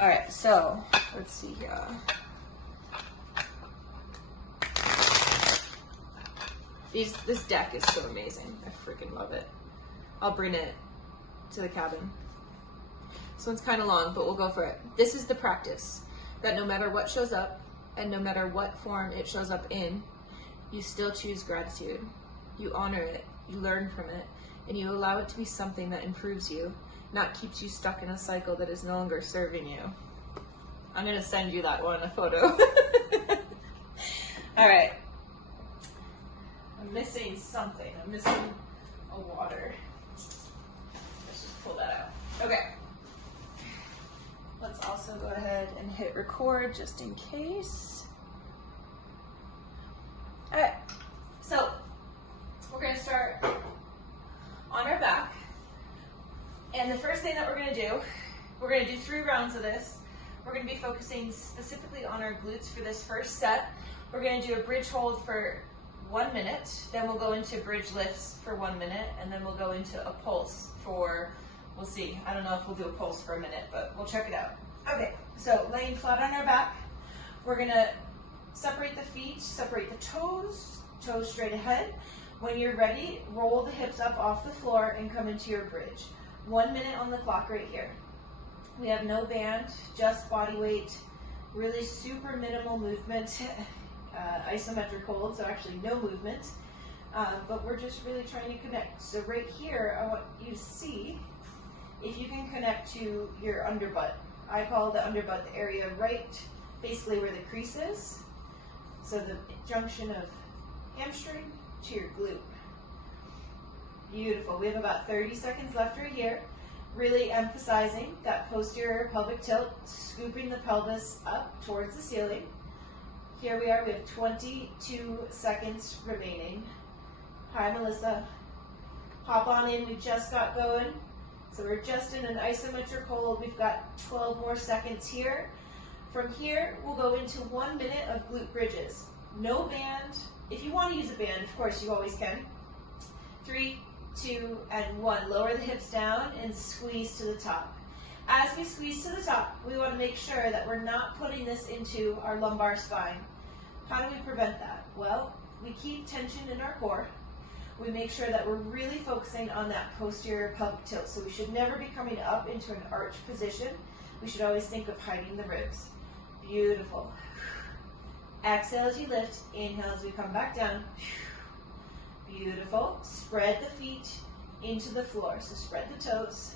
All right, so let's see here. This deck is so amazing. I freaking love it. I'll bring it to the cabin. This one's kind of long, but we'll go for it. This is the practice that no matter what shows up and no matter what form it shows up in, you still choose gratitude. You honor it, you learn from it, and you allow it to be something that improves you, not keeps you stuck in a cycle that is no longer serving you. I'm gonna send you that one, a photo. All right. I'm missing something. I'm missing a water. Let's just pull that out. Okay. Let's also go ahead and hit record just in case. All right. So we're going to start on our back. And the first thing that we're going to do, we're going to do 3 rounds of this. We're going to be focusing specifically on our glutes for this first set. We're going to do a bridge hold for 1 minute, then we'll go into bridge lifts for 1 minute, and then we'll go into a pulse for, we'll see. I don't know if we'll do a pulse for a minute, but we'll check it out. Okay, so laying flat on our back, we're gonna separate the feet, separate the toes straight ahead. When you're ready, roll the hips up off the floor and come into your bridge. 1 minute on the clock right here. We have no band, just body weight, really super minimal movement. Isometric hold, so actually no movement, but we're just really trying to connect. So right here, I want you to see if you can connect to your underbutt. I call the underbutt the area right, basically where the crease is. So the junction of hamstring to your glute. Beautiful. We have about 30 seconds left right here. Really emphasizing that posterior pelvic tilt, scooping the pelvis up towards the ceiling. Here we are, we have 22 seconds remaining. Hi, Melissa. Hop on in, we just got going. So we're just in an isometric hold. We've got 12 more seconds here. From here, we'll go into 1 minute of glute bridges. No band. If you want to use a band, of course, you always can. 3, 2, and 1. Lower the hips down and squeeze to the top. As we squeeze to the top, we want to make sure that we're not putting this into our lumbar spine. How do we prevent that? Well, we keep tension in our core. We make sure that we're really focusing on that posterior pelvic tilt. So we should never be coming up into an arch position. We should always think of hiding the ribs. Beautiful. Exhale as you lift. Inhale as we come back down. Beautiful. Spread the feet into the floor. So spread the toes.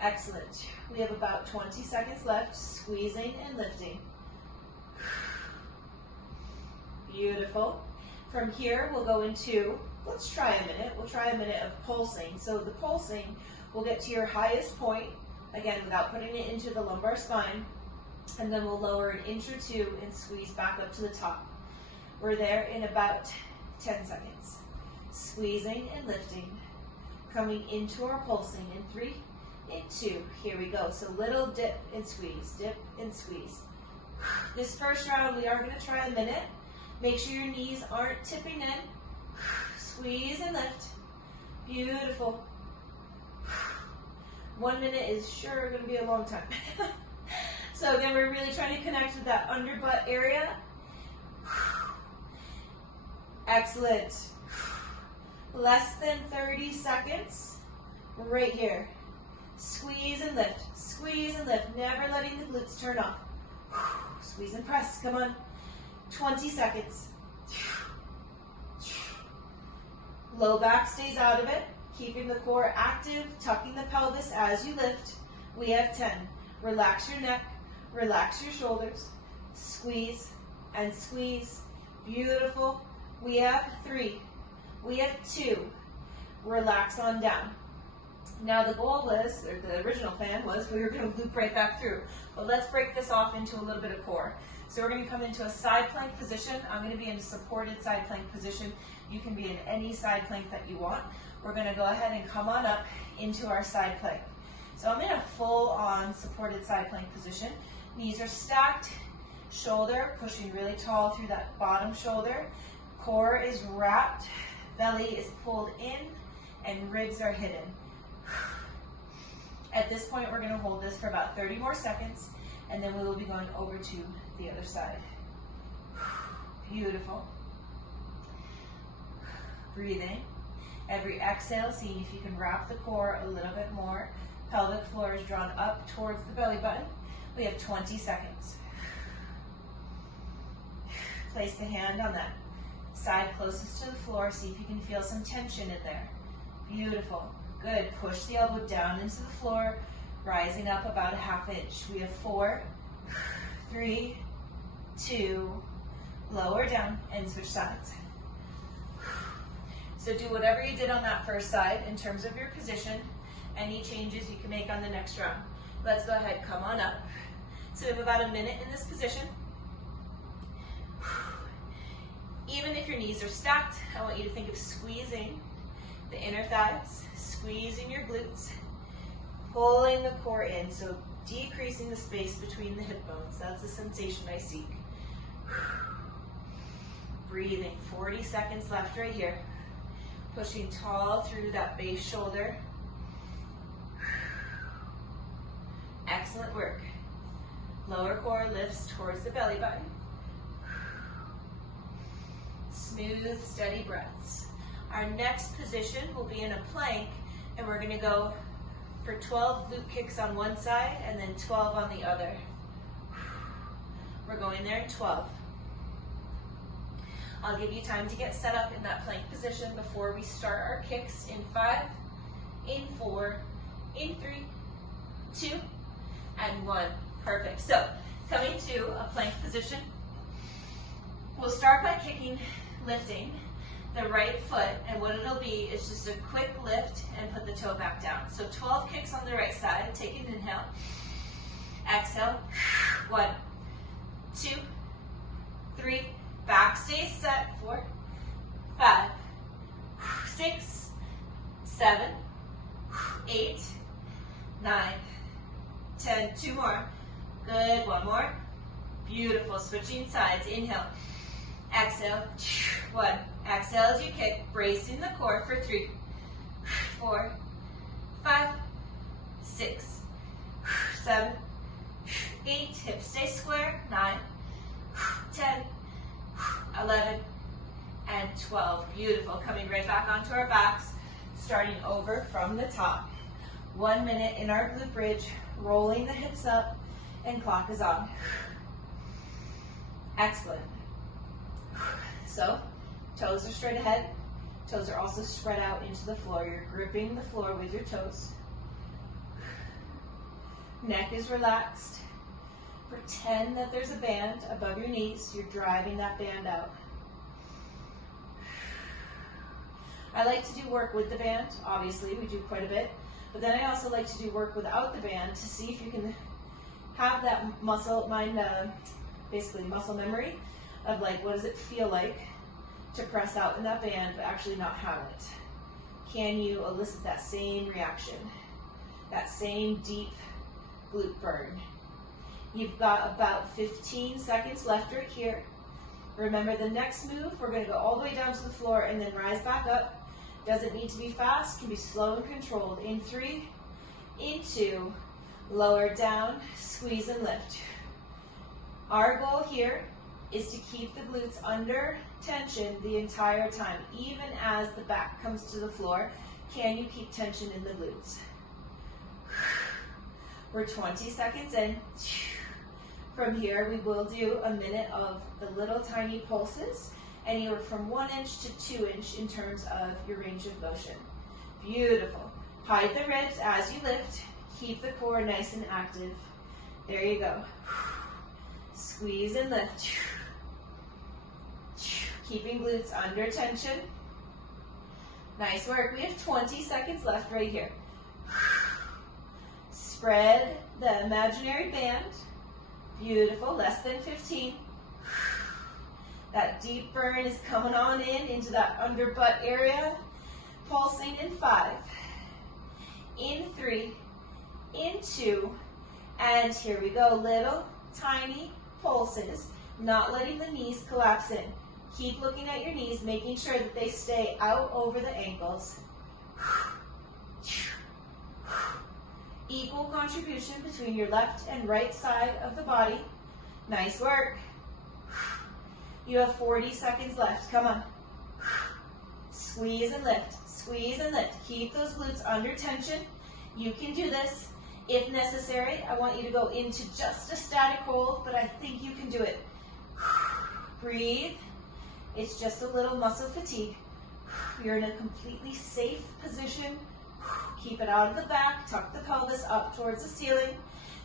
Excellent. We have about 20 seconds left, squeezing and lifting. Beautiful. From here, we'll go into, let's try a minute. We'll try a minute of pulsing. So the pulsing, we'll get to your highest point, again, without putting it into the lumbar spine, and then we'll lower an inch or 2 and squeeze back up to the top. We're there in about 10 seconds. Squeezing and lifting. Coming into our pulsing in 3, in 2, here we go. So little dip and squeeze, dip and squeeze. This first round, we are going to try a minute. Make sure your knees aren't tipping in. Squeeze and lift. Beautiful. 1 minute is sure going to be a long time. So again, we're really trying to connect with that underbutt area. Excellent. Less than 30 seconds. Right here. Squeeze and lift. Squeeze and lift. Never letting the glutes turn off. Squeeze and press. Come on. 20 seconds. Low back stays out of it. Keeping the core active. Tucking the pelvis as you lift. We have 10. Relax your neck. Relax your shoulders. Squeeze and squeeze. Beautiful. We have 3. We have 2. Relax on down. Now the goal was, or the original plan was, we were going to loop right back through. But let's break this off into a little bit of core. So we're going to come into a side plank position. I'm going to be in a supported side plank position. You can be in any side plank that you want. We're going to go ahead and come on up into our side plank. So I'm in a full-on supported side plank position. Knees are stacked, shoulder pushing really tall through that bottom shoulder. Core is wrapped, belly is pulled in, and ribs are hidden. At this point, we're going to hold this for about 30 more seconds, and then we will be going over to the other side. Beautiful. Breathe in. Every exhale, see if you can wrap the core a little bit more. Pelvic floor is drawn up towards the belly button. We have 20 seconds. Place the hand on that side closest to the floor. See if you can feel some tension in there. Beautiful. Good. Push the elbow down into the floor, rising up about a ½ inch. We have 4, 3, 2, lower down, and switch sides. So do whatever you did on that first side in terms of your position. Any changes you can make on the next round. Let's go ahead, come on up. So we have about a minute in this position. Even if your knees are stacked, I want you to think of squeezing the inner thighs, squeezing your glutes, pulling the core in, so decreasing the space between the hip bones. That's the sensation I seek. Breathing, 40 seconds left right here. Pushing tall through that base shoulder. Excellent work. Lower core lifts towards the belly button. Smooth, steady breaths. Our next position will be in a plank, and we're going to go for 12 glute kicks on one side and then 12 on the other. We're going there in 12. I'll give you time to get set up in that plank position before we start our kicks in 5, in 4, in 3, 2, and 1. Perfect. So, coming to a plank position, we'll start by lifting the right foot, and what it'll be is just a quick lift and put the toe back down. So 12 kicks on the right side. Take an inhale. Exhale. 1, 2, 3. Back stays set. 4, 5, 6, 7, 8, 9, 10. 2 more. Good. 1 more. Beautiful. Switching sides. Inhale. Exhale. 1. Exhale as you kick, bracing the core for 3, 4, 5, 6, 7, 8. Hips stay square. 9, 10, 11, and 12. Beautiful. Coming right back onto our backs, starting over from the top. 1 minute in our glute bridge, rolling the hips up, and clock is on. Excellent. So, toes are straight ahead. Toes are also spread out into the floor. You're gripping the floor with your toes. Neck is relaxed. Pretend that there's a band above your knees. You're driving that band out. I like to do work with the band. Obviously, we do quite a bit. But then I also like to do work without the band to see if you can have that basically muscle memory of like, what does it feel like to press out in that band but actually not have it? Can you elicit that same reaction, that same deep glute burn? You've got about 15 seconds left right here. Remember the next move, we're going to go all the way down to the floor and then rise back up. Doesn't need to be fast, can be slow and controlled. In 3, in 2, lower down, squeeze and lift. Our goal here is to keep the glutes under tension the entire time. Even as the back comes to the floor, can you keep tension in the glutes? We're 20 seconds in. From here, we will do a minute of the little tiny pulses, anywhere from 1 inch to 2 inch in terms of your range of motion. Beautiful. Hide the ribs as you lift. Keep the core nice and active. There you go. Squeeze and lift. Keeping glutes under tension. Nice work. We have 20 seconds left right here. Spread the imaginary band. Beautiful. Less than 15. That deep burn is coming on into that under butt area. Pulsing in 5, in 3, in 2, and here we go. Little tiny pulses, not letting the knees collapse in. Keep looking at your knees, making sure that they stay out over the ankles. Equal contribution between your left and right side of the body. Nice work. You have 40 seconds left. Come on. Squeeze and lift. Squeeze and lift. Keep those glutes under tension. You can do this. If necessary, I want you to go into just a static hold, but I think you can do it. Breathe. It's just a little muscle fatigue. You're in a completely safe position. Keep it out of the back. Tuck the pelvis up towards the ceiling.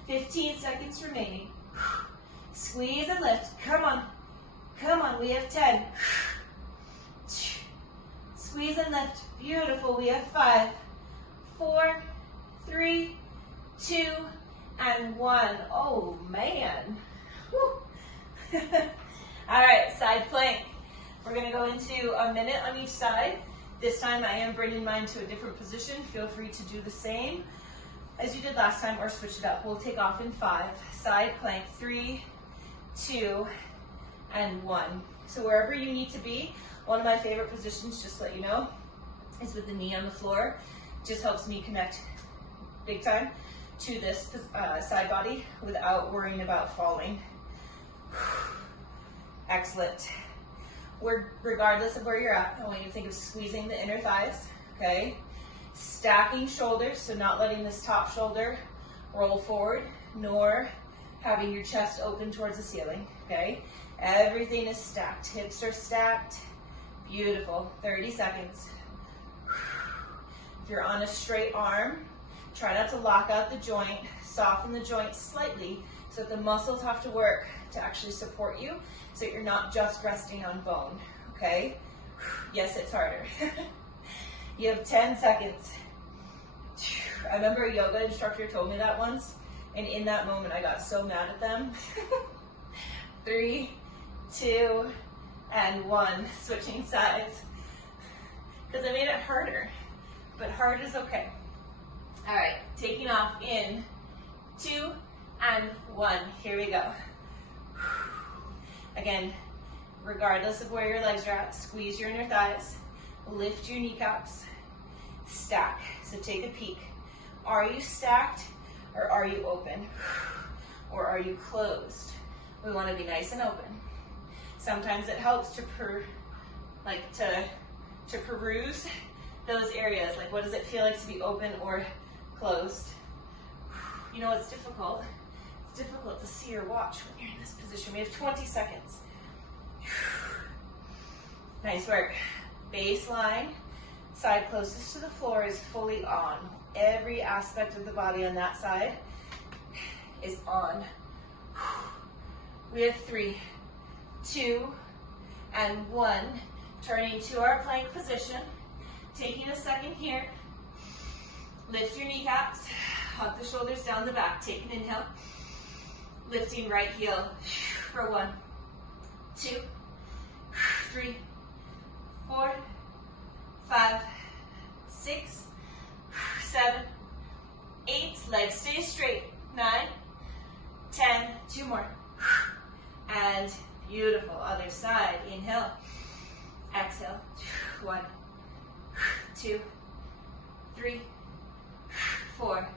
15 seconds remaining. Squeeze and lift. Come on. Come on. We have 10. Squeeze and lift. Beautiful. We have 5, 4, 3, 2, and 1. Oh, man. All right, side plank. We're going to go into a minute on each side. This time I am bringing mine to a different position. Feel free to do the same as you did last time or switch it up. We'll take off in 5. Side plank, 3, 2, and 1. So wherever you need to be, one of my favorite positions, just to let you know, is with the knee on the floor. Just helps me connect big time to this side body without worrying about falling. Excellent. Regardless of where you're at, I want you to think of squeezing the inner thighs, okay? Stacking shoulders, so not letting this top shoulder roll forward, nor having your chest open towards the ceiling, okay? Everything is stacked. Hips are stacked. Beautiful. 30 seconds. If you're on a straight arm, try not to lock out the joint. Soften the joint slightly so that the muscles have to work to actually support you, so you're not just resting on bone, okay? Yes, it's harder. You have 10 seconds. I remember a yoga instructor told me that once, and in that moment I got so mad at them. 3, 2, and 1. Switching sides. Because I made it harder, but hard is okay. All right, taking off in 2 and 1. Here we go. Again, regardless of where your legs are at, squeeze your inner thighs, lift your kneecaps, stack. So take a peek. Are you stacked or are you open? Or are you closed? We want to be nice and open. Sometimes it helps to peruse those areas. Like, what does it feel like to be open or closed? You know, it's difficult. It's difficult to see or watch when you're in this position. We have 20 seconds. Nice work. Baseline, side closest to the floor is fully on. Every aspect of the body on that side is on. We have 3, 2, and 1. Turning to our plank position. Taking a second here. Lift your kneecaps. Hug the shoulders down the back. Take an inhale. Lifting right heel for 1, 2, 3, 4, 5, 6, 7, 8. Legs stay straight. 9, 10. 2 more. And beautiful. Other side. Inhale. Exhale. 1, 2, 3, 4,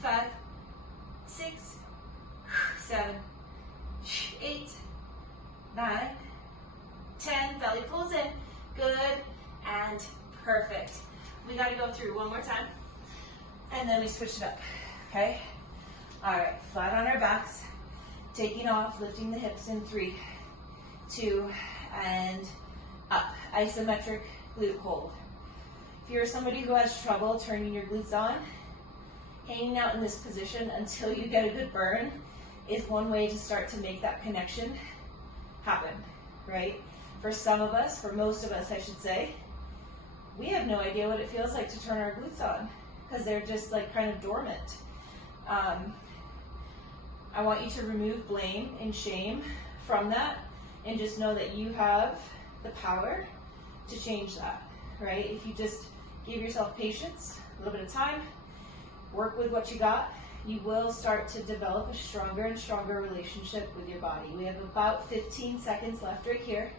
5, 6, 7, 8, 9, 10. Belly pulls in. Good and perfect. We got to go through one more time, and then we switch it up. Okay? All right. Flat on our backs. Taking off, lifting the hips in 3, 2, and up. Isometric glute hold. If you're somebody who has trouble turning your glutes on, hanging out in this position until you get a good burn is one way to start to make that connection happen, right? For some of us, for most of us I should say, we have no idea what it feels like to turn our glutes on because they're just like kind of dormant. I want you to remove blame and shame from that and just know that you have the power to change that, right? If you just give yourself patience, a little bit of time, work with what you got, you will start to develop a stronger and stronger relationship with your body. We have about 15 seconds left right here.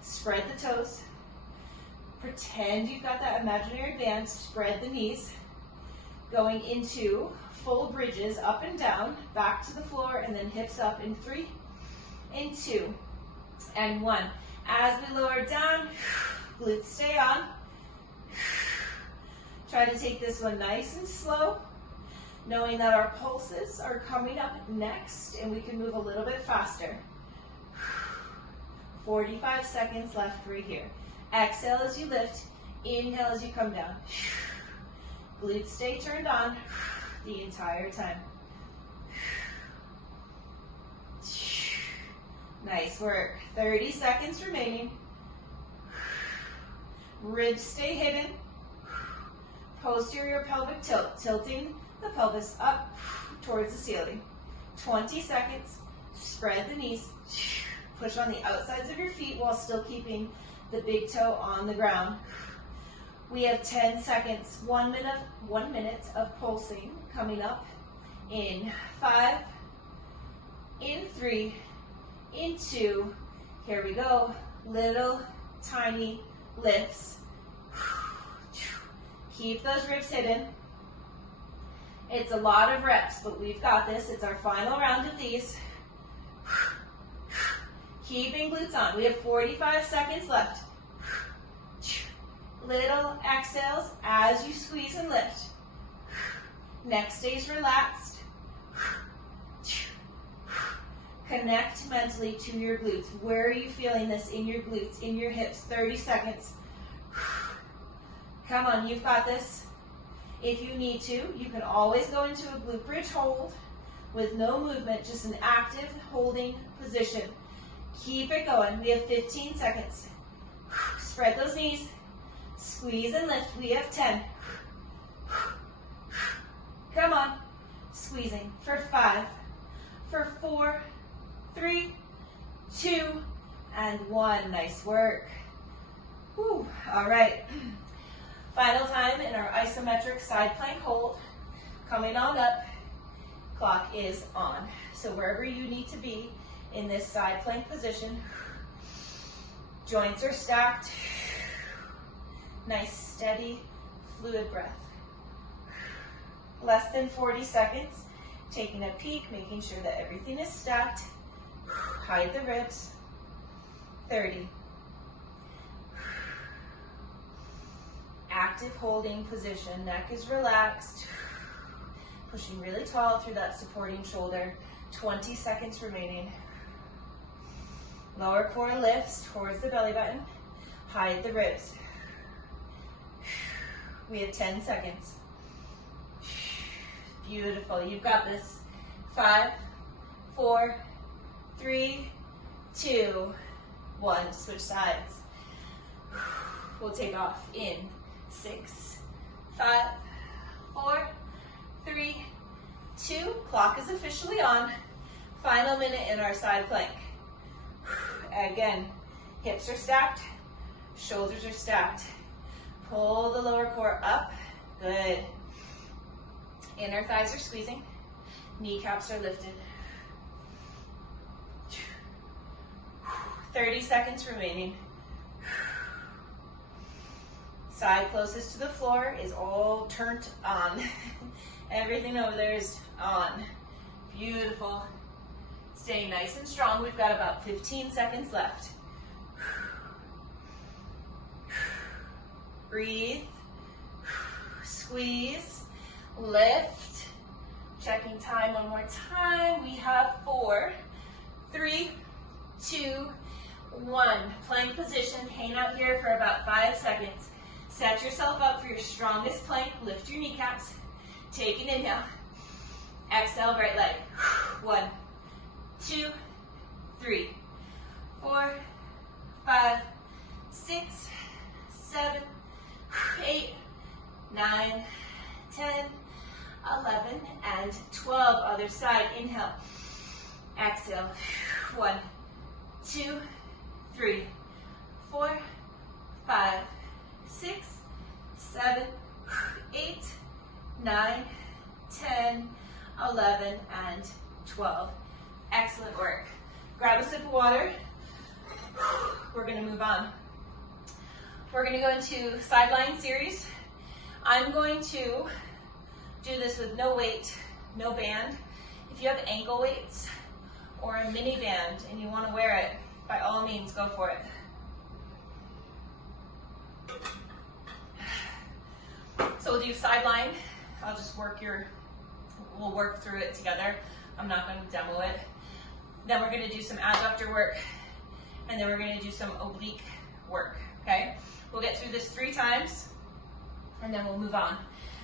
Spread the toes. Pretend you've got that imaginary band. Spread the knees. going into full bridges, up and down, back to the floor, and then hips up in 3, in 2, and 1. As we lower down, glutes stay on. Try to take this one nice and slow, knowing that our pulses are coming up next, and we can move a little bit faster. 45 seconds left right here. Exhale as you lift, inhale as you come down. Glutes stay turned on the entire time. Nice work. 30 seconds remaining. Ribs stay hidden. Posterior pelvic tilt, tilting the pelvis up towards the ceiling. 20 seconds. Spread the knees. Push on the outsides of your feet while still keeping the big toe on the ground. We have 10 seconds. 1 minute of pulsing coming up in 5, in 3, in 2. Here we go. Little tiny lifts. Keep those ribs hidden. It's a lot of reps, but we've got this. It's our final round of these. Keeping glutes on. We have 45 seconds left. Little exhales as you squeeze and lift. Neck stays relaxed. Connect mentally to your glutes. Where are you feeling this in your glutes, in your hips? 30 seconds. Come on, you've got this. If you need to, you can always go into a glute bridge hold with no movement, just an active holding position. Keep it going. We have 15 seconds. Spread those knees. Squeeze and lift. We have 10. Come on. Squeezing for 5, for 4, 3, 2, and 1. Nice work. Whew. All right. Final time in our isometric side plank hold. Coming on up. Clock is on. So wherever you need to be in this side plank position, joints are stacked. Nice, steady, fluid breath. Less than 40 seconds. Taking a peek, making sure that everything is stacked. Hide the ribs. 30. Active holding position. Neck is relaxed. Pushing really tall through that supporting shoulder. 20 seconds remaining. Lower core lifts towards the belly button. Hide the ribs. We have 10 seconds. Beautiful. You've got this. 5, 4, 3, 2, 1. Switch sides. We'll take off in 6, 5, 4, 3, 2. Clock is officially on. Final minute in our side plank. Again, hips are stacked, shoulders are stacked. Pull the lower core up. Good. Inner thighs are squeezing. Kneecaps are lifted. 30 seconds remaining. Side closest to the floor is all turned on. Everything over there is on. Beautiful. Staying nice and strong. We've got about 15 seconds left. Breathe. Squeeze. Lift. Checking time one more time. We have 4, 3, 2, 1. Plank position. Hang out here for about 5 seconds. Set yourself up for your strongest plank. Lift your kneecaps. Take an inhale. Exhale, right leg. 1, 2, 3, 4, 5, 6, 7, 8, 9, 10, 11, and 12. Other side. Inhale. Exhale. 1, 2, 3, 4, 5, 6, 7, 8, 9, 10, 11, and 12. Excellent work. Grab a sip of water. We're going to move on. We're going to go into sideline series. I'm going to do this with no weight, no band. If you have ankle weights or a mini band and you want to wear it, by all means, go for it. So we'll do sideline. I'll just we'll work through it together. I'm not going to demo it. Then we're going to do some adductor work, and then we're going to do some oblique work, okay? We'll get through this 3 times, and then we'll move on.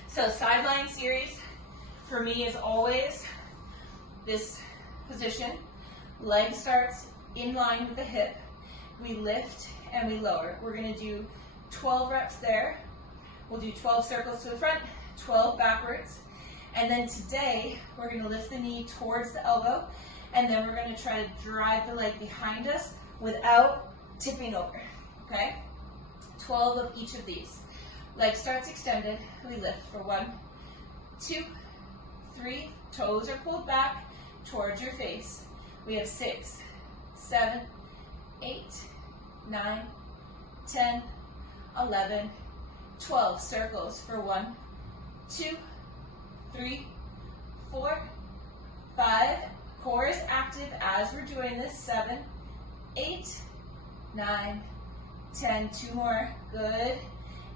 So sideline series, for me, is always this position. Leg starts in line with the hip. We lift and we lower. We're going to do 12 reps there. We'll do 12 circles to the front, 12 backwards. And then today, we're going to lift the knee towards the elbow, and then we're going to try to drive the leg behind us without tipping over, okay? 12 of each of these. Leg starts extended, we lift for 1, 2, 3, toes are pulled back towards your face. We have 6, 7, 8, 9, 10, 11, 12 circles for 1, 2, 3, 4, 5. Core is active as we're doing this. 7, 8, 9, 10. 2 more. Good.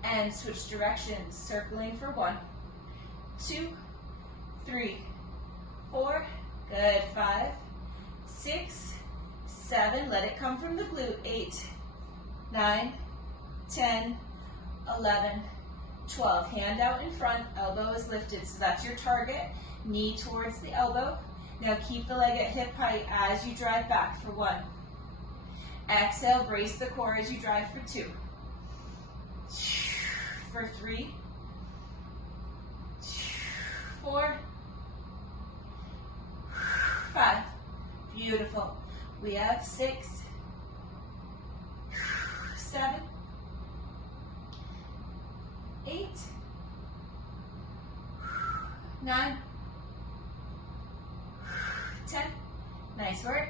And switch directions. Circling for 1, 2, 3, 4. Good. 5, 6, 7. Let it come from the glute. 8, 9, 10, 11, 12. Hand out in front, elbow is lifted. So that's your target. Knee towards the elbow. Now keep the leg at hip height as you drive back for 1. Exhale, brace the core as you drive for 2. For 3. 4. 5. Beautiful. We have 6, 7, 8, 9, 10. Nice work.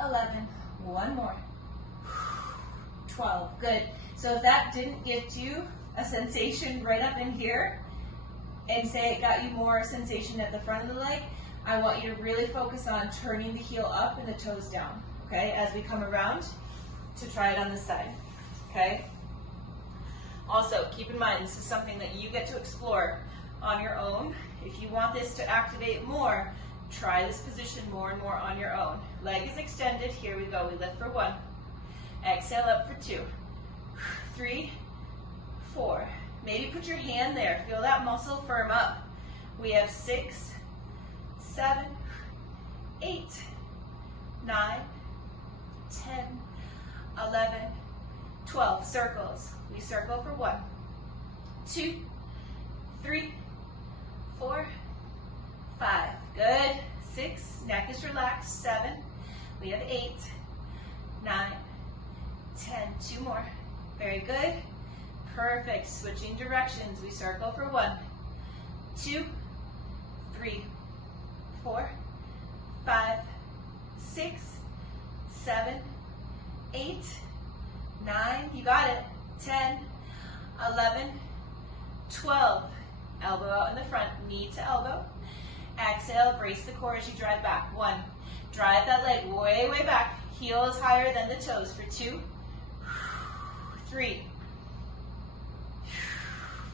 11. One more. 12. Good. So if that didn't get you a sensation right up in here, and say it got you more sensation at the front of the leg, I want you to really focus on turning the heel up and the toes down, okay, as we come around to try it on this side, okay? Also, keep in mind, this is something that you get to explore on your own. If you want this to activate more, try this position more and more on your own. Leg is extended. Here we go. We lift for 1. Exhale up for 2. 3, 4. Maybe put your hand there. Feel that muscle firm up. We have 6, 7, 8, 9, 10, 11, 12. Circles. We circle for 1, 2, 3, 4, 5. Good. 6. Neck is relaxed. 7. We have 8, 9, 10. 2 more. Very good. Perfect. Switching directions. We circle for 1, 2, 3, 4, 5, 6, 7, 8, 9. You got it. 10, 11, 12. Elbow out in the front, knee to elbow. Exhale, brace the core as you drive back. 1. Drive that leg way, way back. Heel is higher than the toes for 2, 3,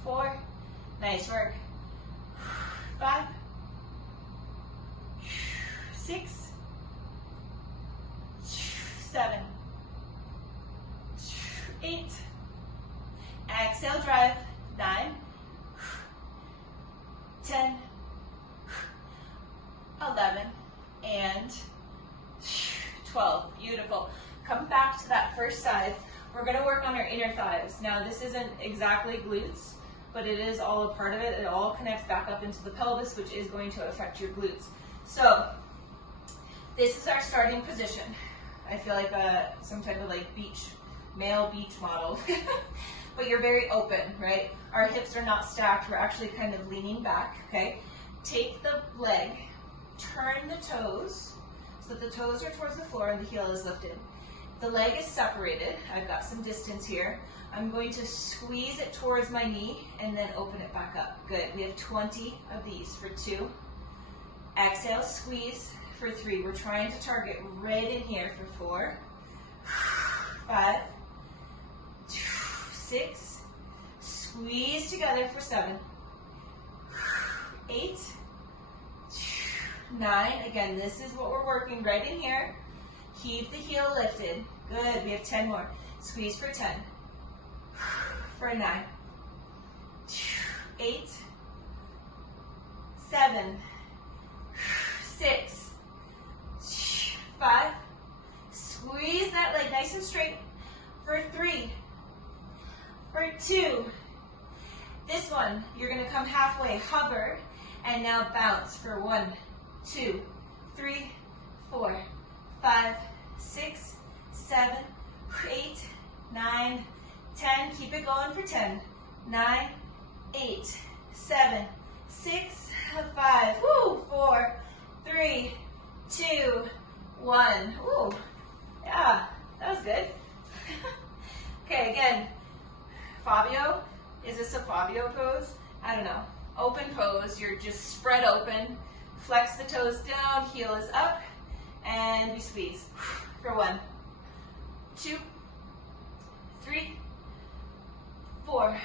4. Nice work. 5, 6, 7, 8. Exhale, drive. 9, 10, 11, and 12. Beautiful. Come back to that first side. We're going to work on our inner thighs. Now, this isn't exactly glutes, but it is all a part of it. It all connects back up into the pelvis, which is going to affect your glutes. So, this is our starting position. I feel like some type of like male beach model. But you're very open, right? Our hips are not stacked. We're actually kind of leaning back, okay? Take the leg, turn the toes, so that the toes are towards the floor and the heel is lifted. The leg is separated. I've got some distance here. I'm going to squeeze it towards my knee and then open it back up. Good. We have 20 of these for 2. Exhale, squeeze for 3. We're trying to target right in here for 4, 5, 6. Squeeze together for 7, 8, 9. Again, this is what we're working right in here. Keep the heel lifted. Good. We have 10 more. Squeeze for 10, for 9, 8, 7, 6, 5. Squeeze that leg nice and straight for 3, for 2. This one, you're going to come halfway, hover, and now bounce for 1, 2, 3, 4, 5, 6, 7, 8, 9, 10. Keep it going for 10. 9, 8, 7, 6, 5, 4, 3, 2, 1. Ooh, yeah, that was good. Okay, again, Fabio. Is this a Fabio pose? I don't know. Open pose, you're just spread open. Flex the toes down, heel is up, and we squeeze. For 1, 2, 3, 4,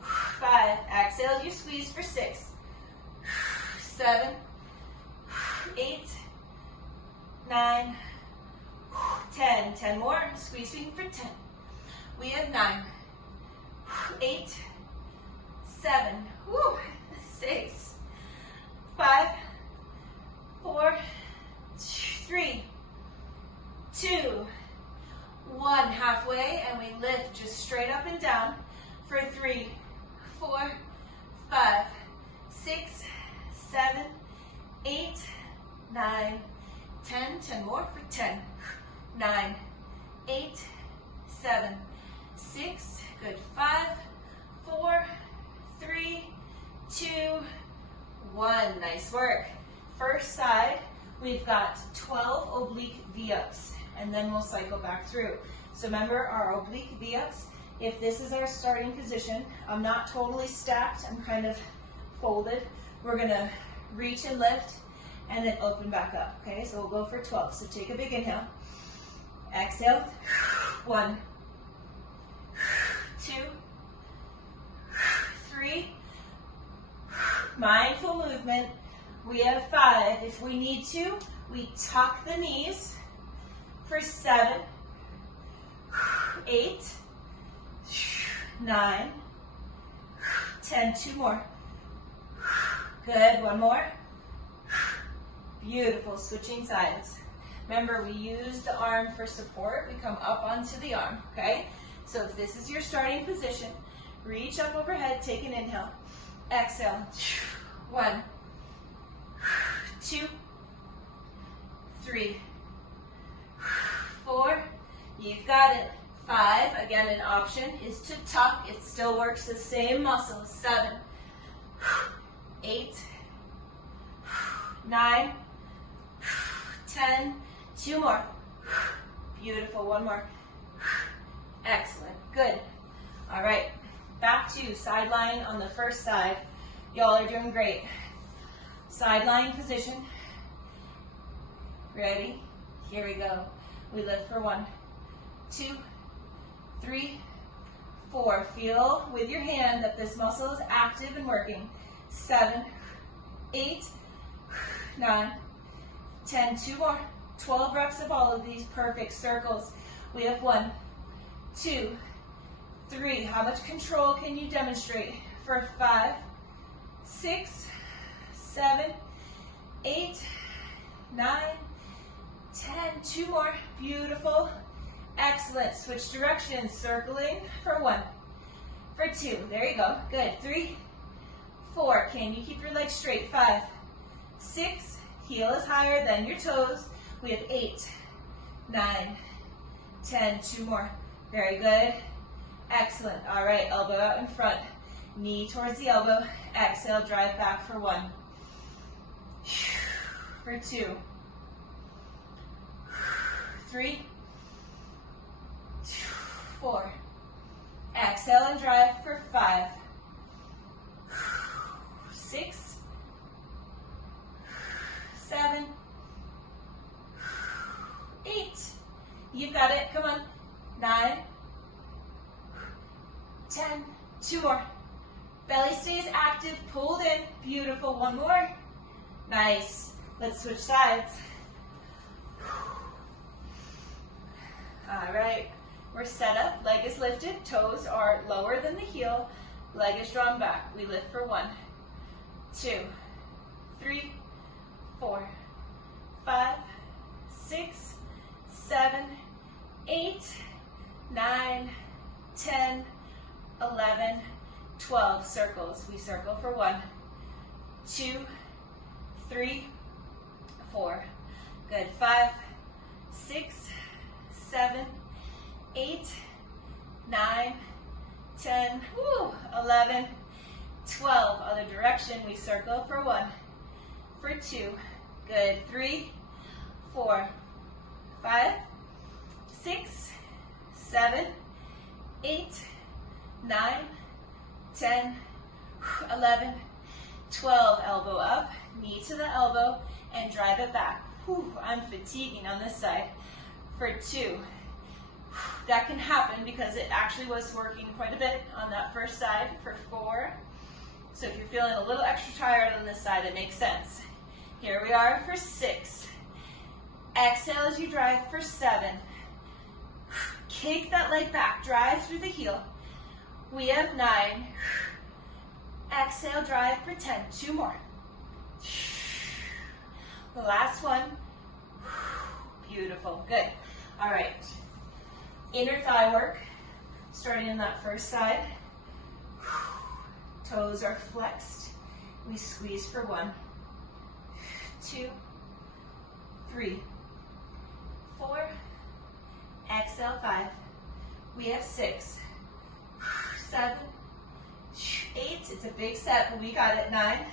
5. Exhale, you squeeze for 6, 7, 8, 9, 10. 10 more. Squeezing for 10. We have 9, 8, 7, 6, 5, 4, 3, 2, 1. Halfway, and we lift just straight up and down for 3, 4, 5, 6, 7, 8, 9, 10. 10 more for 10. 9, 8, 7, 6. Good. 5, 4, 3, 2, 1. Nice work. First side, we've got 12 oblique V-ups, and then we'll cycle back through. So remember our oblique V-ups, if this is our starting position, I'm not totally stacked, I'm kind of folded. We're gonna reach and lift, and then open back up, okay? So we'll go for 12. So take a big inhale. Exhale. 1, 2, 3. Mindful movement. We have 5. If we need to, we tuck the knees for 7, 8, 9, 10. 2 more. Good. 1 more. Beautiful. Switching sides. Remember, we use the arm for support. We come up onto the arm, okay? So if this is your starting position, reach up overhead, take an inhale. Exhale. 1, 2, 3, 4. You've got it. 5. Again, an option is to tuck. It still works the same muscles. 7, 8, 9, 10. 2 more. Beautiful. 1 more. Excellent. Good. All right. Back to sideline on the first side. Y'all are doing great. Sideline position. Ready? Here we go. We lift for 1, 2, 3, 4. Feel with your hand that this muscle is active and working. 7, 8, 9, 10. 2 more. 12 reps of all of these perfect circles. We have 1, 2, 3. How much control can you demonstrate? For 5, 6, 7, 8, 9, 10. 2 more. Beautiful. Excellent. Switch directions. Circling for 1, for 2. There you go. Good. 3, 4. Can you keep your legs straight? 5, 6. Heel is higher than your toes. We have 8, 9, 10. 2 more. Very good. Excellent. All right, elbow out in front. Knee towards the elbow. Exhale, drive back for 1. For 2. 3. 4. Exhale and drive for 5, 6, 7, 8. You've got it. Come on. 9, 10. 2 more. Belly stays active, pulled in. Beautiful. 1 more. Nice. Let's switch sides. All right. We're set up. Leg is lifted. Toes are lower than the heel. Leg is drawn back. We lift for 1, 2, 3, 4, 5, 6, 7, 8, 9, 10, 11, 12. Circles. We circle for 1, 2, 3, 4. Good. 5, 6, 7, 8, 9, 10, 11, 12. Other direction. We circle for 1, for 2. Good. 3, 4, 5, 6, 7, 8, 9, 10, 11, 12. Elbow up, knee to the elbow, and drive it back. I'm fatiguing on this side. For 2. That can happen because it actually was working quite a bit on that first side. For 4. So if you're feeling a little extra tired on this side, it makes sense. Here we are for 6. Exhale as you drive for 7. Kick that leg back, drive through the heel. We have 9. Exhale, drive for 10. 2 more. The last one. Beautiful. Good. All right. Inner thigh work, starting on that first side. Toes are flexed. We squeeze for 1, 2, 3, 4. Exhale, 5. We have 6, 7, 8. It's a big set, but we got it. 9,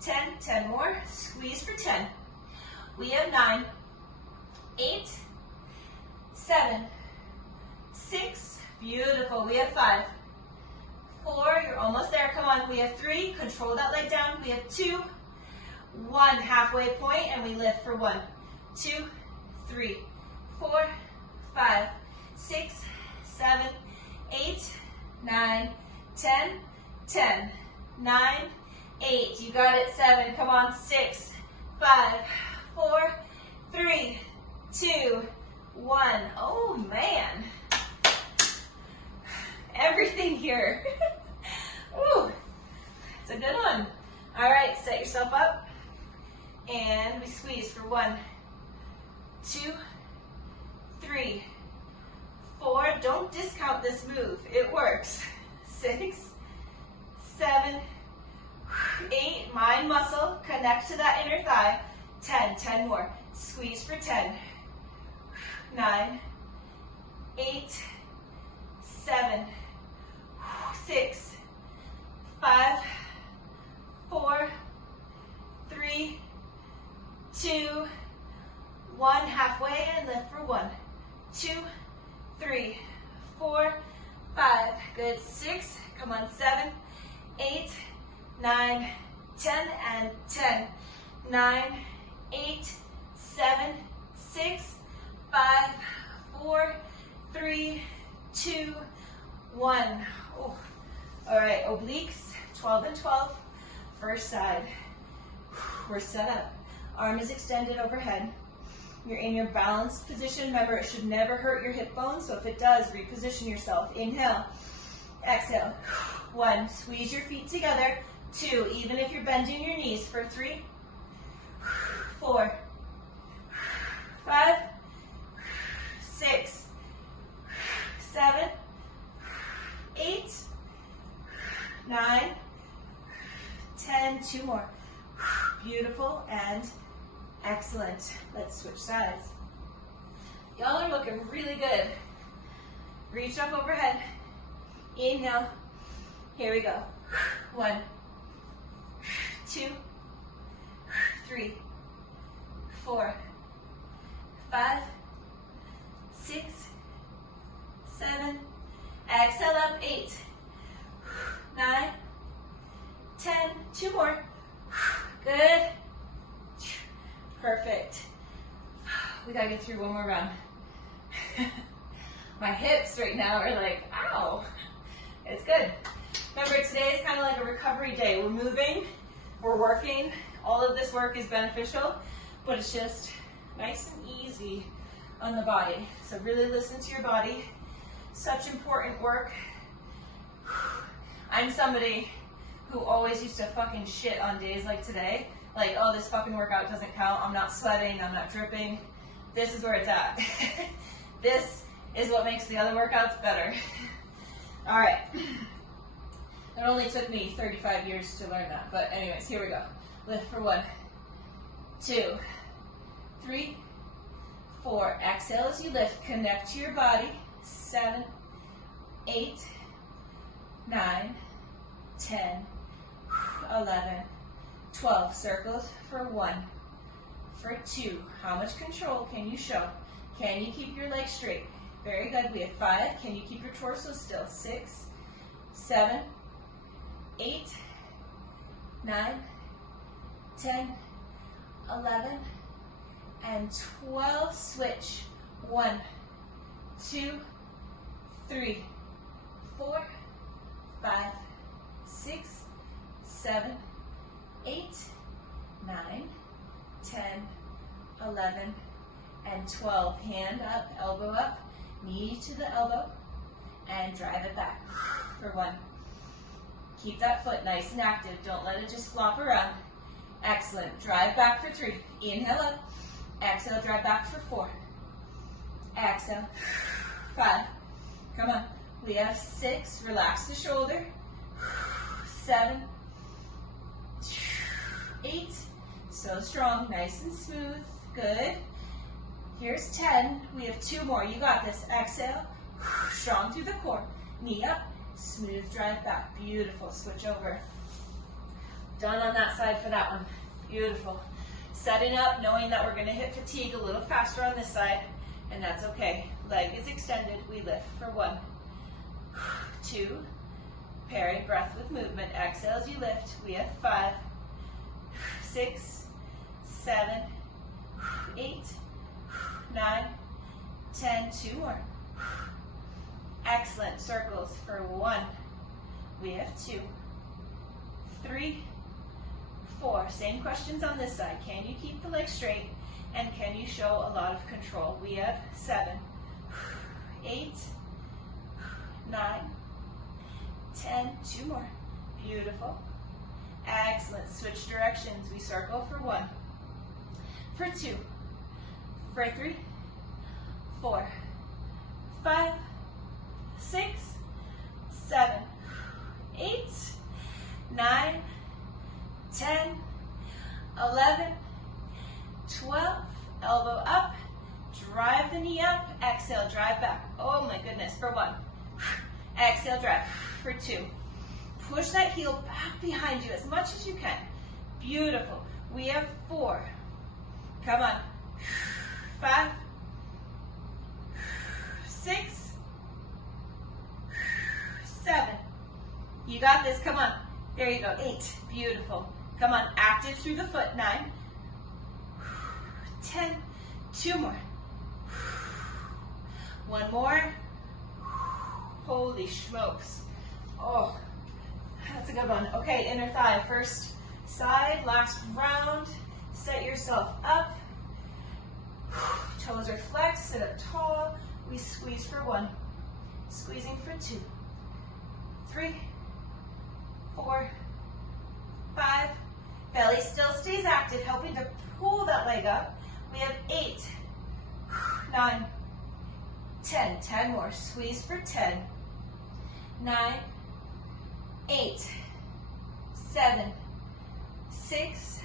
10. 10 more. Squeeze for 10. We have 9, 8, 7, 6. Beautiful. We have 5, 4. You're almost there. Come on. We have 3. Control that leg down. We have 2, 1. Halfway point, and we lift for 1, 2, 3, 4, 5, 6, 7, 8, 9, 10, 10, 9, 8. You got it. 7. Come on. 6, 5, 4, 3, 2, 1. Oh man. Everything here. Woo. It's a good one. All right, set yourself up. And we squeeze for 1, 2, 3, 4. Don't discount this move. It works. 6, 7, 8. Mind muscle. Connect to that inner thigh. 10. 10 more. Squeeze for 10. 9, 8, 7, 6, 5, 4, 3, 2, 1. Halfway and lift for 1, 2, 3, 4, 5. Good. 6. Come on. 7, 8, 9, 10, and 10. 9, 8, 7, 6, 5, 4, 3, 2, 1. Oh. All right, obliques, 12 and 12. First side. We're set up. Arm is extended overhead. You're in your balanced position. Remember, it should never hurt your hip bone, so if it does, reposition yourself. Inhale. Exhale. 1. Squeeze your feet together. 2. Even if you're bending your knees. For 3, 4, 5, 6, 7, 8, 9, 10. 2 more. Beautiful and excellent. Let's switch sides. Y'all are looking really good. Reach up overhead. Inhale. Here we go. 1, 2, 3, 4, 5, 6, 7, Exhale up, 8, 9, 10, 2 more. Good. Perfect. We gotta get through one more round. My hips right now are like, ow. It's good. Remember, today is kind of like a recovery day. We're moving, we're working. All of this work is beneficial, but it's just nice and easy on the body. So really listen to your body. Such important work. I'm somebody who always used to fucking shit on days like today. Like, oh, this fucking workout doesn't count. I'm not sweating, I'm not dripping. This is where it's at. This is what makes the other workouts better. All right. It only took me 35 years to learn that. But anyways, here we go. Lift for 1, 2, 3, 4. Exhale as you lift. Connect to your body. 7, 8, 9, 10, 11, 12. Circles for 1, for 2. How much control can you show? Can you keep your legs straight? Very good. We have 5. Can you keep your torso still? 6, 7, 8, 9, 10, 11, and 12. Switch. 1, 2, 3, 4, 5, 6, 7, 8, 9, 10, 11, and 12. Hand up, elbow up, knee to the elbow, and drive it back for 1. Keep that foot nice and active. Don't let it just flop around. Excellent. Drive back for 3. Inhale up. Exhale, drive back for 4. Exhale. 5. Come on. We have 6. Relax the shoulder. 7. 8. So strong. Nice and smooth. Good. Here's 10. We have 2 more. You got this. Exhale. Strong through the core. Knee up. Smooth drive back. Beautiful. Switch over. Done on that side for that one. Beautiful. Setting up, knowing that we're going to hit fatigue a little faster on this side, and that's okay. Leg is extended. We lift for 1, 2. Pairing breath with movement. Exhale as you lift. We have 5, 6, 7, 8, 9, 10. 2 more. Excellent. Circles for 1. We have 2, 3, 4. Same questions on this side. Can you keep the legs straight? And can you show a lot of control? We have 7, 8, 9, 10. 2 more. Beautiful. Excellent. Switch directions. We circle for 1, for 2, for 3, 4, 5, 6, 7, 8, 9, 10, 11, 12. Elbow up. Drive the knee up. Exhale, drive back. Oh my goodness, for 1. Exhale, drive for 2. Push that heel back behind you as much as you can. Beautiful. We have 4. Come on. 5, 6, 7. You got this. Come on. There you go. 8. Beautiful. Come on. Active through the foot. 9, 10. 2 more. 1 more. Holy smokes. Oh, that's a good one. Okay, inner thigh. First side, last round. Set yourself up. Toes are flexed. Sit up tall. We squeeze for 1. Squeezing for 2, 3, 4, 5. Belly still stays active, helping to pull that leg up. We have 8, 9, 10. 10 more. Squeeze for 10, 9, 8, 7, 6,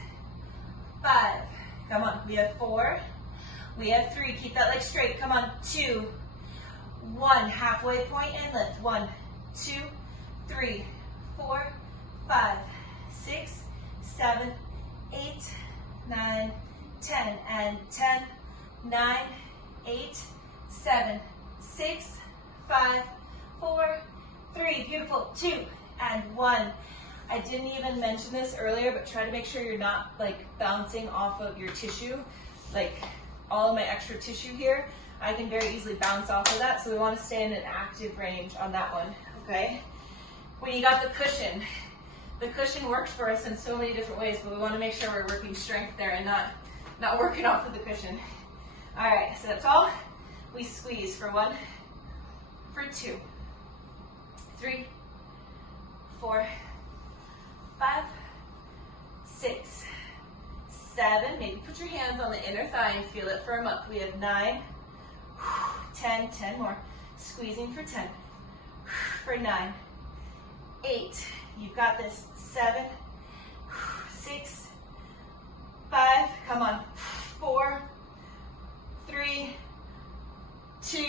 5. Come on. We have 4. We have 3. Keep that leg straight. Come on. 2, 1. Halfway point and lift. 1, 2, 3, 4, 5, 6, 7, 8, 9, 10. And 10, 9, 8, 7, 6, 5, 4, 3, beautiful, 2, and 1. I didn't even mention this earlier, but try to make sure you're not like bouncing off of your tissue, like all of my extra tissue here. I can very easily bounce off of that, so we want to stay in an active range on that one, okay? When you got the cushion works for us in so many different ways, but we want to make sure we're working strength there and not working off of the cushion. All right, sit up tall. We squeeze for 1, for 2, 3, 4, 5, 6, 7. Maybe put your hands on the inner thigh and feel it firm up. We have 9, 10, 10 more. Squeezing for 10, for 9, 8. You've got this. 7, 6, 5. Come on. 4, 3, 2,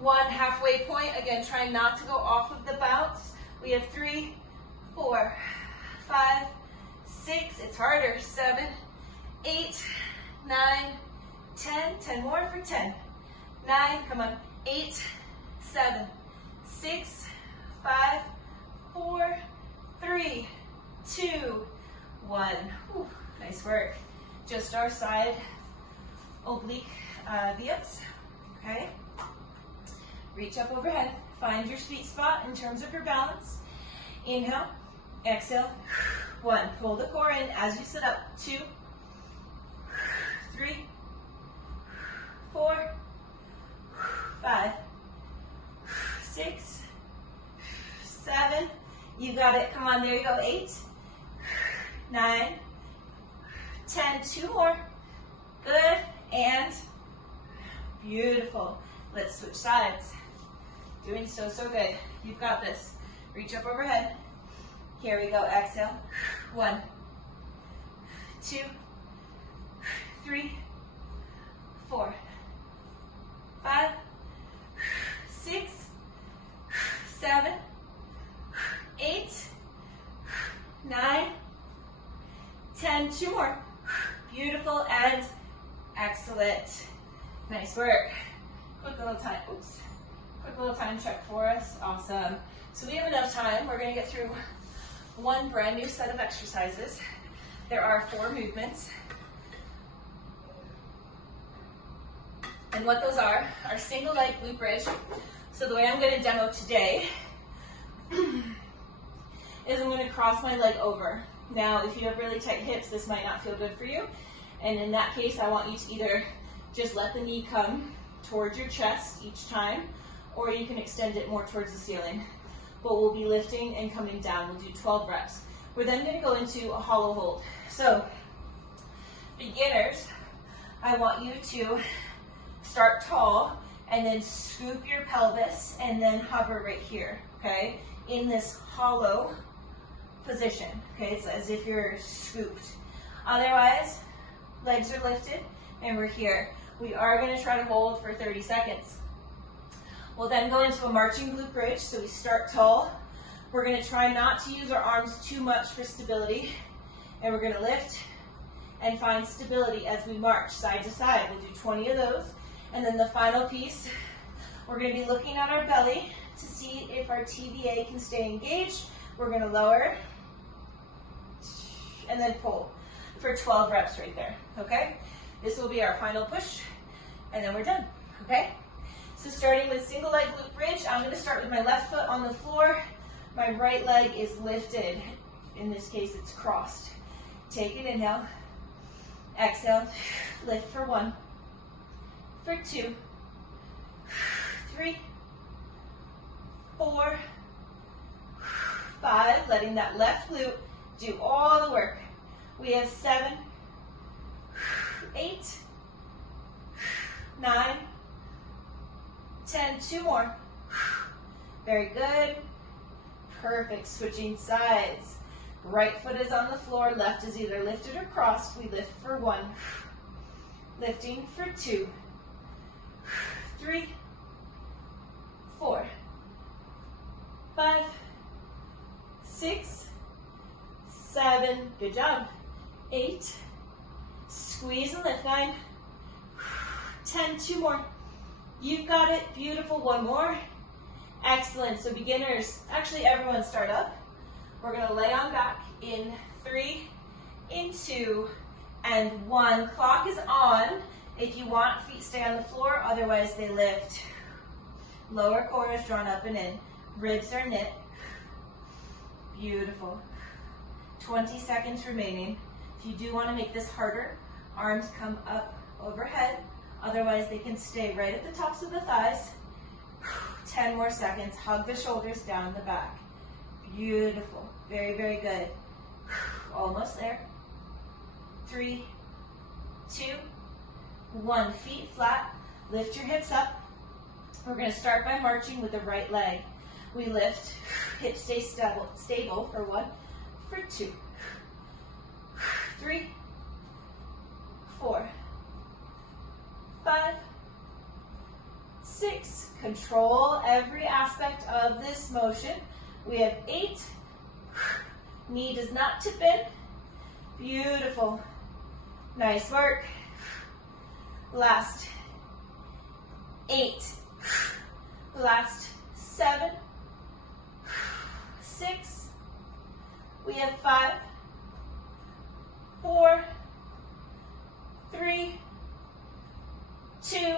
1. Halfway point. Again, try not to go off of the bounce. We have 3, 4, 5, 6. It's harder. 7, 8, 9, 10. 10 more for 10. 9. Come on. 8, 7, 6, 5, 4, 3, 2, 1. Whew, nice work. Just our side oblique V-ups. Okay. Reach up overhead. Find your sweet spot in terms of your balance. Inhale, exhale. 1. Pull the core in as you sit up. 2, 3, 4, 5, 6, 7. You got it. Come on, there you go. 8, 9, 10. 2 more. Good. And beautiful. Let's switch sides. Doing so good. You've got this. Reach up overhead. Here we go. Exhale. 1, 2, 3, 4, 5, 6, 7, 8, 9, 10. 2 more. Beautiful and excellent. Nice work. Quick little time check for us. Awesome. So we have enough time. We're going to get through one brand new set of exercises. There are 4 movements. And what those are single leg glute bridge. So the way I'm going to demo today is I'm going to cross my leg over. Now, if you have really tight hips, this might not feel good for you. And in that case, I want you to either just let the knee come towards your chest each time, or you can extend it more towards the ceiling. But we'll be lifting and coming down. We'll do 12 reps. We're then going to go into a hollow hold. So, beginners, I want you to start tall and then scoop your pelvis and then hover right here, okay? In this hollow position, okay? It's as if you're scooped. Otherwise, legs are lifted and we're here. We are going to try to hold for 30 seconds. We'll then go into a marching glute bridge. So we start tall. We're going to try not to use our arms too much for stability. And we're going to lift and find stability as we march side to side. We'll do 20 of those. And then the final piece, we're going to be looking at our belly to see if our TVA can stay engaged. We're going to lower and then pull for 12 reps right there, okay? This will be our final push, and then we're done, okay? So starting with single leg glute bridge, I'm going to start with my left foot on the floor. My right leg is lifted. In this case, it's crossed. Take it, inhale. Exhale, lift for 1, for 2, 3, 4, 5. Letting that left glute do all the work. We have 7, 8, 9, 10. 2 more. Very good. Perfect. Switching sides. Right foot is on the floor. Left is either lifted or crossed. We lift for 1. Lifting for 2, 3, 4, 5, 6, 7. Good job. 8. Squeeze and lift. 9, 10. 2 more. You've got it. Beautiful. 1 more. Excellent. So beginners, actually everyone start up. We're going to lay on back in 3, in 2, and 1. Clock is on. If you want, feet stay on the floor, otherwise they lift. Lower core is drawn up and in. Ribs are knit. Beautiful. 20 seconds remaining. If you do want to make this harder, arms come up overhead. Otherwise, they can stay right at the tops of the thighs. 10 more seconds. Hug the shoulders down the back. Beautiful. Very, very good. Almost there. 3, 2, 1. Feet flat. Lift your hips up. We're going to start by marching with the right leg. We lift. Hips stay stable for 1, for 2, 3, 4, 5, 6. Control every aspect of this motion. We have 8. Knee does not tip in. Beautiful. Nice work. Last 8. Last 7. 6. We have 5, 4, 3, 2,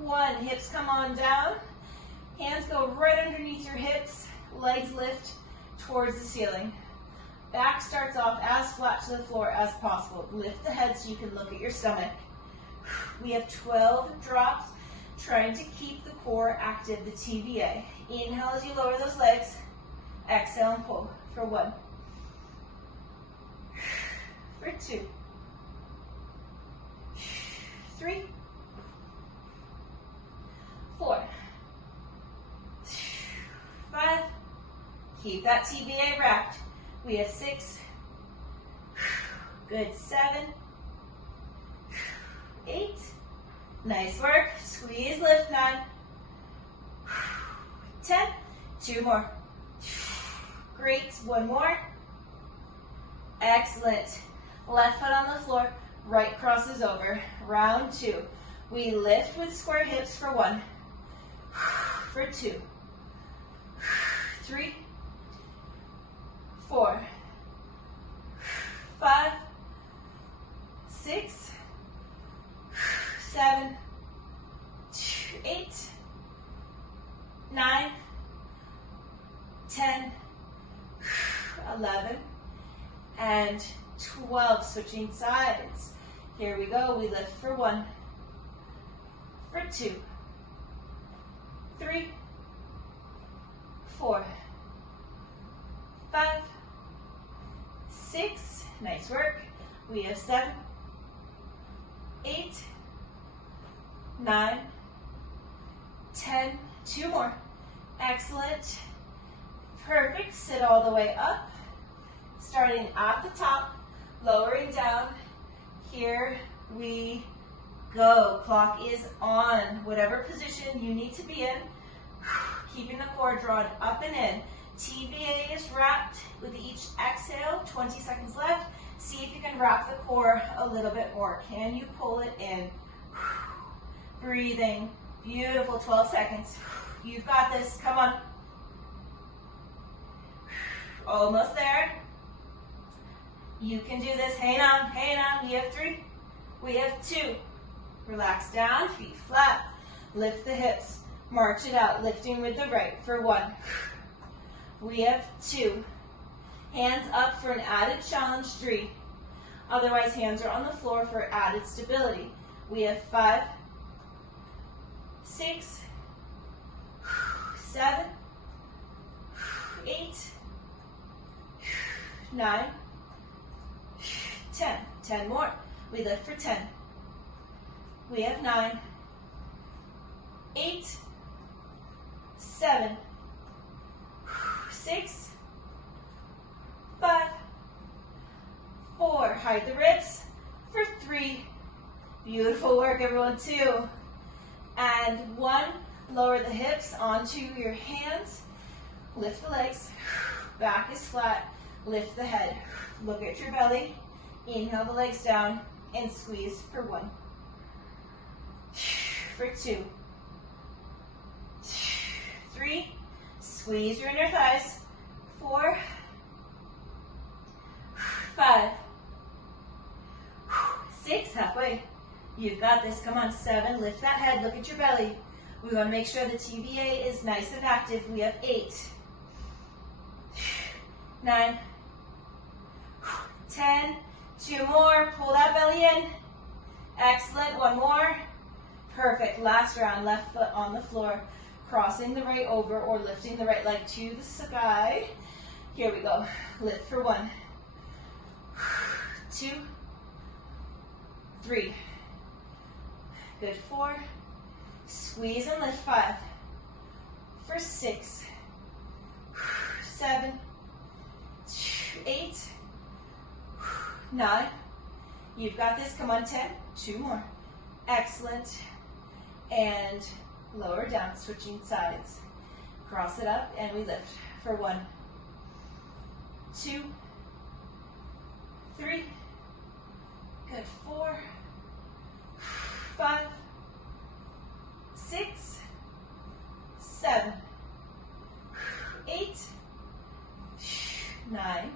1. Hips come on down. Hands go right underneath your hips. Legs lift towards the ceiling. Back starts off as flat to the floor as possible. Lift the head so you can look at your stomach. We have 12 drops, trying to keep the core active, the TVA. Inhale as you lower those legs. Exhale and pull for 1, for 2, 3, 4, 5. Keep that TVA wrapped. We have 6. Good. 7, 8. Nice work. Squeeze, lift. 9, 10. 2 more. Great. 1 more. Excellent. Left foot on the floor. Right crosses over. Round 2. We lift with square hips for 1, for 2, 3, 4, 5, 6, 7, 8, 9, 10, 11, and 12. Switching sides. Here we go. We lift for 1, for 2, 3, 4, 5, 6. Nice work. We have 7, 8, 9, 10. 2 more. Excellent. Perfect. Sit all the way up. Starting at the top, lowering down. Here we go. Clock is on. Whatever position you need to be in, keeping the core drawn up and in. TVA is wrapped with each exhale. 20 seconds left. See if you can wrap the core a little bit more. Can you pull it in? Breathing. Beautiful. 12 seconds. You've got this. Come on. Almost there. You can do this. Hang on. Hang on. We have 3. We have 2. Relax down. Feet flat. Lift the hips. March it out. Lifting with the right for 1. We have 2. Hands up for an added challenge. 3. Otherwise, hands are on the floor for added stability. We have 5, 6, 7, 8, 9, 10. 10 more. We lift for 10. We have 9, 8, 7, 6, 5, 4. Hide the ribs for 3. Beautiful work, everyone. 2 and 1. Lower the hips onto your hands. Lift the legs. Back is flat. Lift the head. Look at your belly. Inhale the legs down and squeeze for 1, for 2, 3, squeeze your inner thighs. 4, 5, 6, halfway. You've got this, come on. 7, lift that head, look at your belly. We want to make sure the TVA is nice and active. We have 8, 9, 10, 2 more, pull that belly in. Excellent, 1 more. Perfect, last round, left foot on the floor, crossing the right over or lifting the right leg to the sky. Here we go, lift for 1, 2, 3, good, 4, squeeze and lift, 5, for 6, 7, 8, 9, you've got this, come on, 10, 2 more, excellent, and lower down, switching sides, cross it up, and we lift for 1, 2, 3, good, 4, 5, 6, 7, 8, 9,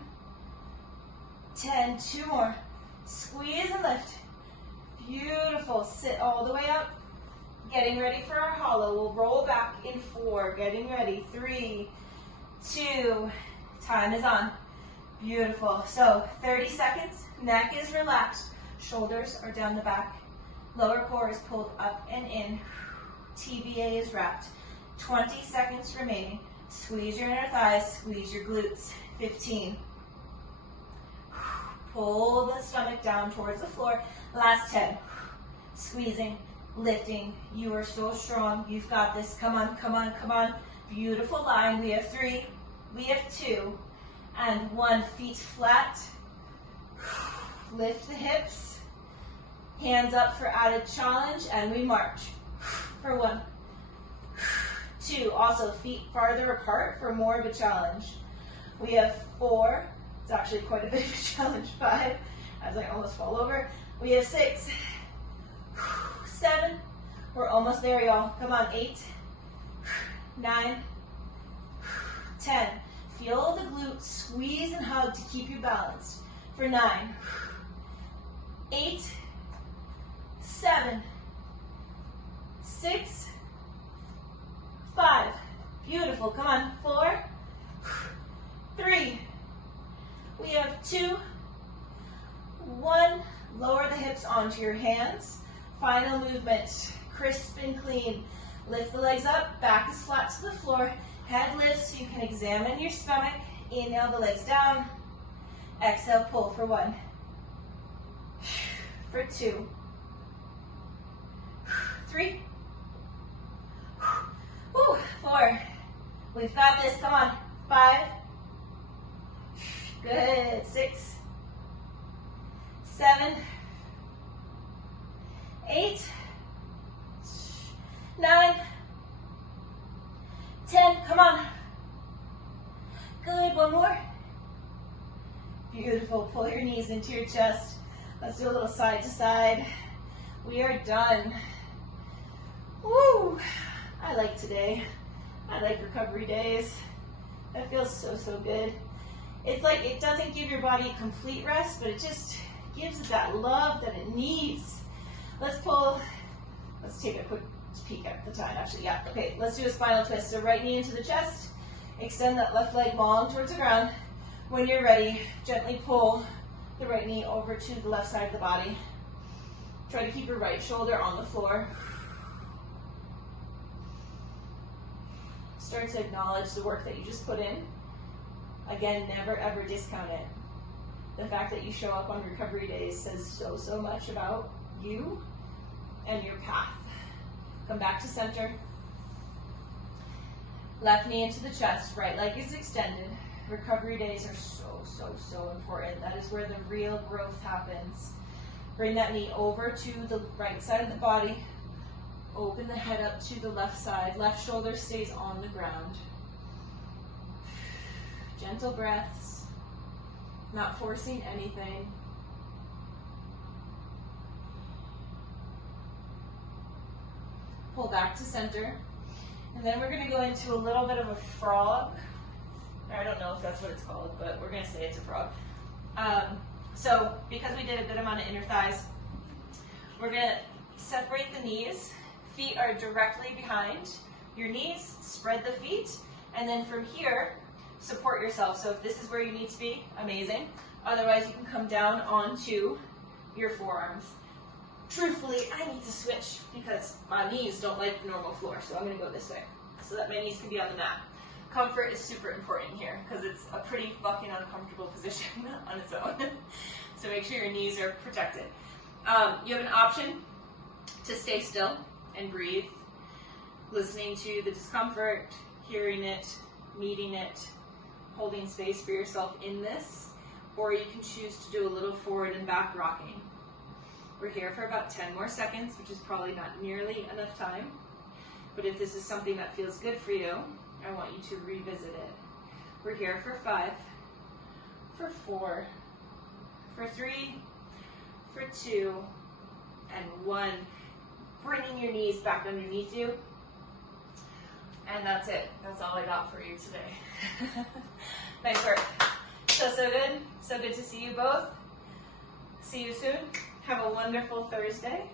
10, 2 more, squeeze and lift, beautiful, sit all the way up, getting ready for our hollow, we'll roll back in 4, getting ready, 3, 2, time is on, beautiful, so 30 seconds, neck is relaxed, shoulders are down the back, lower core is pulled up and in, TVA is wrapped, 20 seconds remaining, squeeze your inner thighs, squeeze your glutes, 15, pull the stomach down towards the floor, last 10, squeezing, lifting, you are so strong, you've got this, come on, come on, come on, beautiful line, we have 3, we have 2, and 1, feet flat, lift the hips, hands up for added challenge, and we march, for 1, 2, also feet farther apart for more of a challenge, we have 4, it's actually quite a bit of a challenge, 5, as I almost fall over, we have 6, 7, we're almost there, y'all. Come on, 8, 9, 10. Feel the glutes squeeze and hug to keep you balanced. For 9, 8, 7, 6, 5. Beautiful. Come on, 4, 3. We have 2, 1. Lower the hips onto your hands. Final movement, crisp and clean. Lift the legs up, back is flat to the floor, head lifts so you can examine your stomach. Inhale the legs down, exhale, pull for 1, for 2, 3, 4. We've got this, come on, 5, good, 6, 7, 8, 9, 10, come on. Good, 1 more. Beautiful, pull your knees into your chest. Let's do a little side to side. We are done. Woo! I like today. I like recovery days. That feels so, so good. It's like it doesn't give your body complete rest, but it just gives it that love that it needs. Let's take a quick peek at the time, actually, yeah. Okay, let's do a spinal twist. So right knee into the chest, extend that left leg long towards the ground. When you're ready, gently pull the right knee over to the left side of the body. Try to keep your right shoulder on the floor. Start to acknowledge the work that you just put in. Again, never ever discount it. The fact that you show up on recovery days says so, so much about you and your path. Come back to center. Left knee into the chest, right leg is extended. Recovery days are so, so, so important. That is where the real growth happens. Bring that knee over to the right side of the body. Open the head up to the left side. Left shoulder stays on the ground. Gentle breaths, not forcing anything. Pull back to center. And then we're gonna go into a little bit of a frog. I don't know if that's what it's called, but we're gonna say it's a frog. So because we did a good amount of inner thighs, we're gonna separate the knees. Feet are directly behind your knees, spread the feet, and then from here, support yourself. So if this is where you need to be, amazing. Otherwise, you can come down onto your forearms. Truthfully, I need to switch because my knees don't like the normal floor, so I'm gonna go this way so that my knees can be on the mat. Comfort is super important here because it's a pretty fucking uncomfortable position on its own. So make sure your knees are protected. You have an option to stay still and breathe, listening to the discomfort, hearing it, meeting it, holding space for yourself in this, or you can choose to do a little forward and back rocking. We're here for about 10 more seconds, which is probably not nearly enough time. But if this is something that feels good for you, I want you to revisit it. We're here for 5, for 4, for 3, for 2, and 1. Bringing your knees back underneath you. And that's it. That's all I got for you today. Nice work. So good. So good to see you both. See you soon. Have a wonderful Thursday.